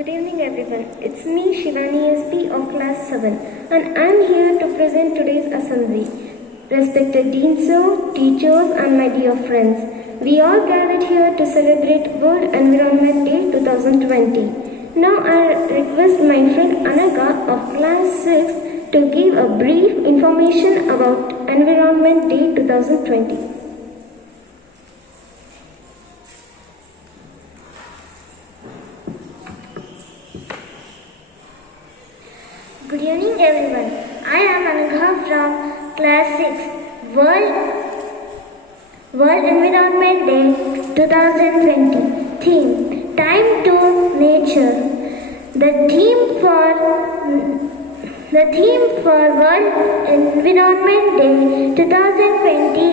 Good evening everyone. It's me Shivani SP of class 7 and I'm here to present today's assembly. Respected Dean Sir, teachers and my dear friends, we all gathered here to celebrate World Environment Day 2020. Now I request my friend Anaga of class 6 to give a brief information about Environment Day 2020. Good evening everyone. I am Anugha from class 6 World Environment Day 2020. Theme: Time to Nature. The theme for World Environment Day 2020,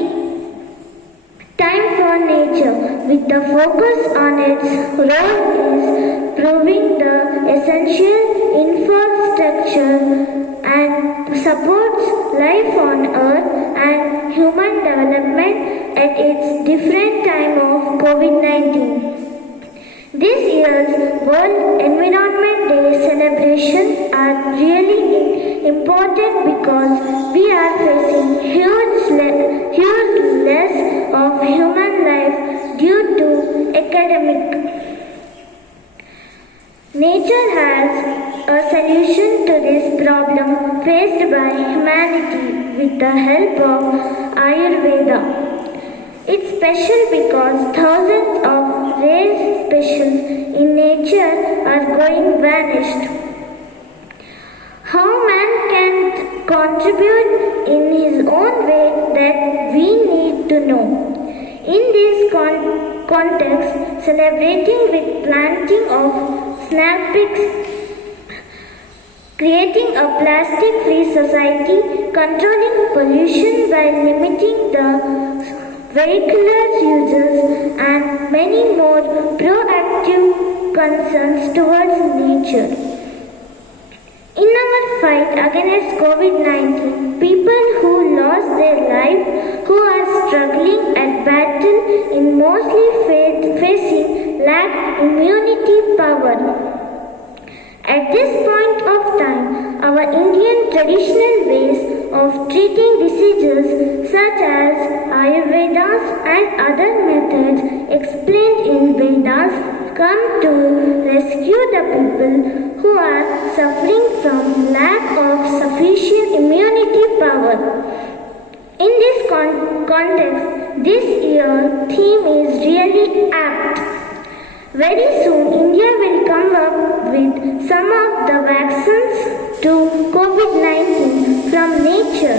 Time for Nature, with the focus on its role is proving the essential infrastructure and supports life on Earth and human development at its different time of COVID-19. This year's World Environment Day celebrations are really important because we are facing huge loss of human life due to epidemic. Nature has a solution to this problem faced by humanity with the help of Ayurveda. It's special because thousands of rare species in nature are going vanished. How man can contribute in his own way that we need to know. In this context, celebrating with planting of snack pigs, creating a plastic-free society, controlling pollution by limiting the vehicular uses, and many more proactive concerns towards nature. In our fight against COVID-19, people who lost their life, who are struggling at battle in mostly facing lack immunity power. At this point of time, our Indian traditional ways of treating diseases such as Ayurvedas and other methods explained in Vedas come to rescue the people who are suffering from lack of sufficient immunity power. In this context, this year's theme is really apt. Very soon, India will come up with some of the vaccines to COVID-19 from nature,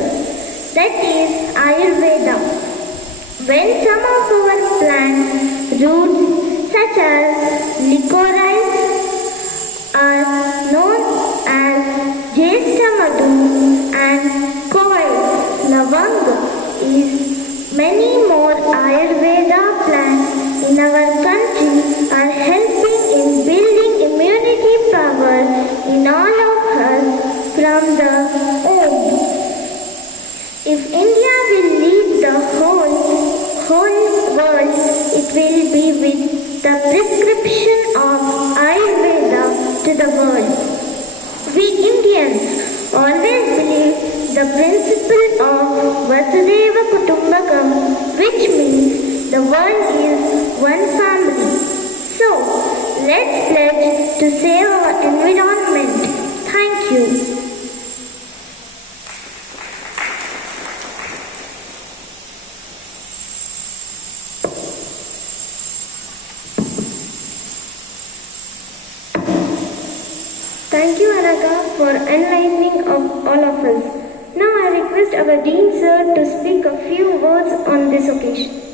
that is Ayurveda. When some of our plant roots, such as licorice, are known as Jeshtamadhu and Koi, Lavang, is many more Ayurveda plants in our country are helping in building immunity power in all of us from the womb. If India will lead the whole world, it will be with the prescription of Ayurveda to the world. We Indians always believe the principle of Vasudhaiva Kutumbakam, which means the world is one family. So, let's pledge to save our environment. Thank you. Thank you Anaga for enlightening of all of us. Now I request our Dean Sir to speak a few words on this occasion.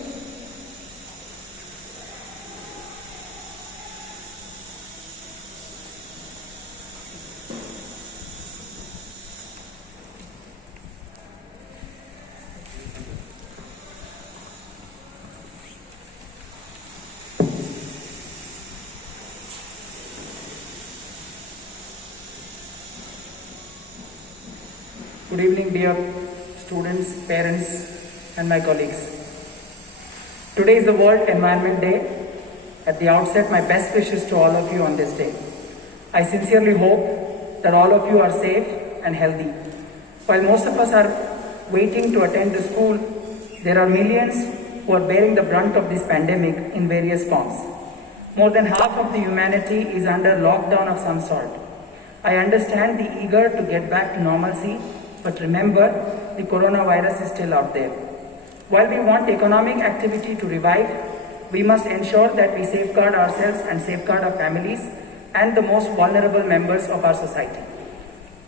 Good evening, dear students, parents, and my colleagues. Today is the World Environment Day. At the outset, my best wishes to all of you on this day. I sincerely hope that all of you are safe and healthy. While most of us are waiting to attend the school, there are millions who are bearing the brunt of this pandemic in various forms. More than half of the humanity is under lockdown of some sort. I understand the eager to get back to normalcy, but remember, the coronavirus is still out there. While we want economic activity to revive, we must ensure that we safeguard ourselves and safeguard our families and the most vulnerable members of our society.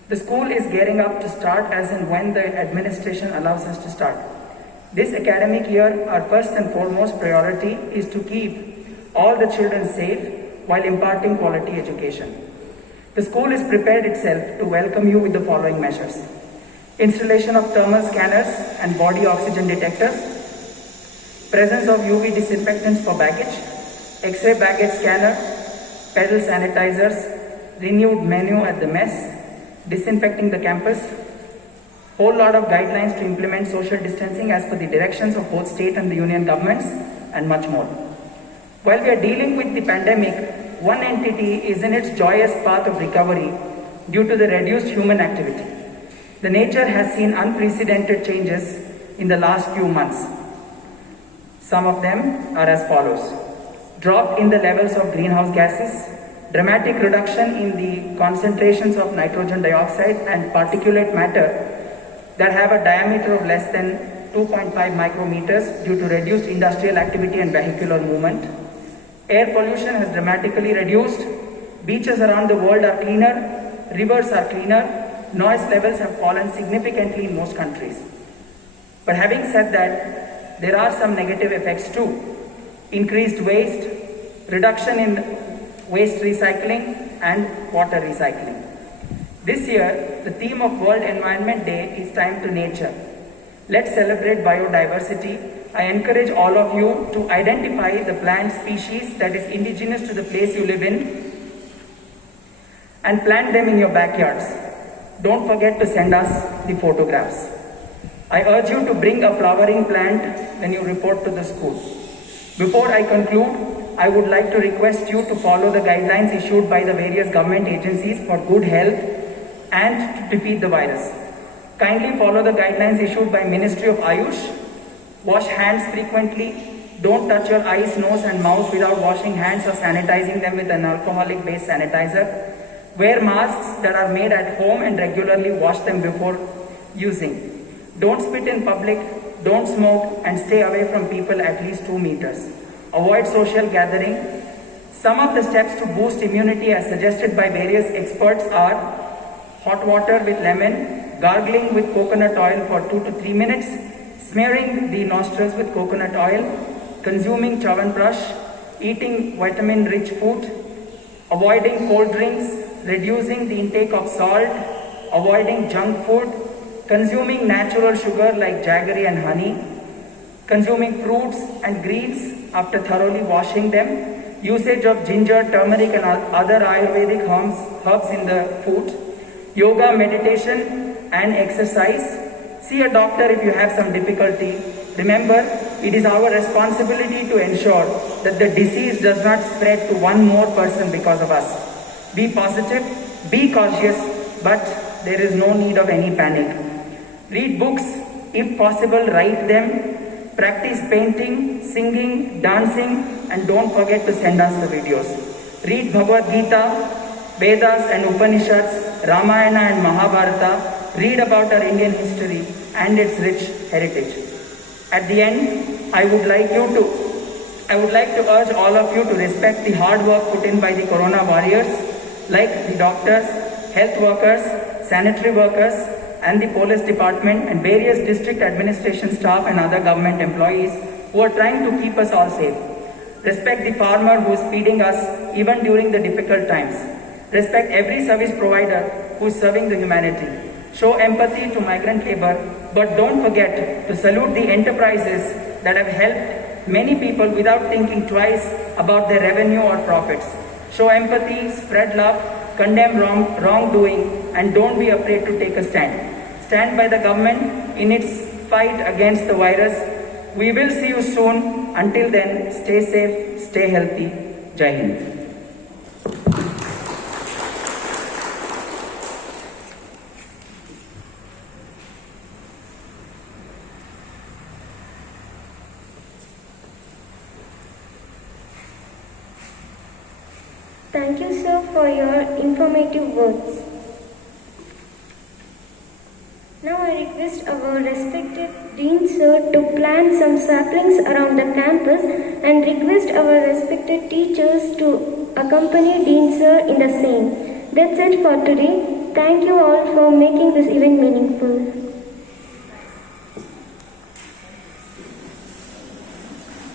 The school is gearing up to start as and when the administration allows us to start. This academic year, our first and foremost priority is to keep all the children safe while imparting quality education. The school is prepared itself to welcome you with the following measures: installation of thermal scanners and body oxygen detectors, presence of UV disinfectants for baggage, X-ray baggage scanner, pedal sanitizers, renewed menu at the mess, disinfecting the campus, whole lot of guidelines to implement social distancing as per the directions of both state and the union governments, and much more. While we are dealing with the pandemic, one entity is in its joyous path of recovery due to the reduced human activity. The nature has seen unprecedented changes in the last few months. Some of them are as follows: drop in the levels of greenhouse gases, dramatic reduction in the concentrations of nitrogen dioxide and particulate matter that have a diameter of less than 2.5 micrometers due to reduced industrial activity and vehicular movement. Air pollution has dramatically reduced. Beaches around the world are cleaner. Rivers are cleaner. Noise levels have fallen significantly in most countries. But having said that, there are some negative effects too. Increased waste, reduction in waste recycling and water recycling. This year, the theme of World Environment Day is Time to Nature. Let's celebrate biodiversity. I encourage all of you to identify the plant species that is indigenous to the place you live in and plant them in your backyards. Don't forget to send us the photographs. I urge you to bring a flowering plant when you report to the school. Before I conclude, I would like to request you to follow the guidelines issued by the various government agencies for good health and to defeat the virus. Kindly follow the guidelines issued by Ministry of Ayush. Wash hands frequently. Don't touch your eyes, nose and mouth without washing hands or sanitizing them with an alcoholic-based sanitizer. Wear masks that are made at home and regularly wash them before using. Don't spit in public, don't smoke, and stay away from people at least 2 meters. Avoid social gathering. Some of the steps to boost immunity as suggested by various experts are hot water with lemon, gargling with coconut oil for 2 to 3 minutes, smearing the nostrils with coconut oil, consuming Chyawanprash, eating vitamin-rich food, avoiding cold drinks, reducing the intake of salt, avoiding junk food, consuming natural sugar like jaggery and honey, consuming fruits and greens after thoroughly washing them, usage of ginger, turmeric and other Ayurvedic herbs in the food, yoga, meditation and exercise. See a doctor if you have some difficulty. Remember, it is our responsibility to ensure that the disease does not spread to one more person because of us. Be positive, be cautious, but there is no need of any panic. Read books, if possible, write them. Practice painting, singing, dancing, and don't forget to send us the videos. Read Bhagavad Gita, Vedas and Upanishads, Ramayana and Mahabharata. Read about our Indian history and its rich heritage. At the end, I would like to urge all of you to respect the hard work put in by the corona warriors like the doctors, health workers, sanitary workers and the police department and various district administration staff and other government employees who are trying to keep us all safe. Respect the farmer who is feeding us even during the difficult times. Respect every service provider who is serving the humanity. Show empathy to migrant labor, but don't forget to salute the enterprises that have helped many people without thinking twice about their revenue or profits. Show empathy, spread love, condemn wrongdoing, and don't be afraid to take a stand. Stand by the government in its fight against the virus. We will see you soon. Until then, stay safe, stay healthy. Jai Hind. Thank you, sir, for your informative words. Now I request our respected Dean Sir to plant some saplings around the campus and request our respected teachers to accompany Dean Sir in the same. That's it for today. Thank you all for making this event meaningful.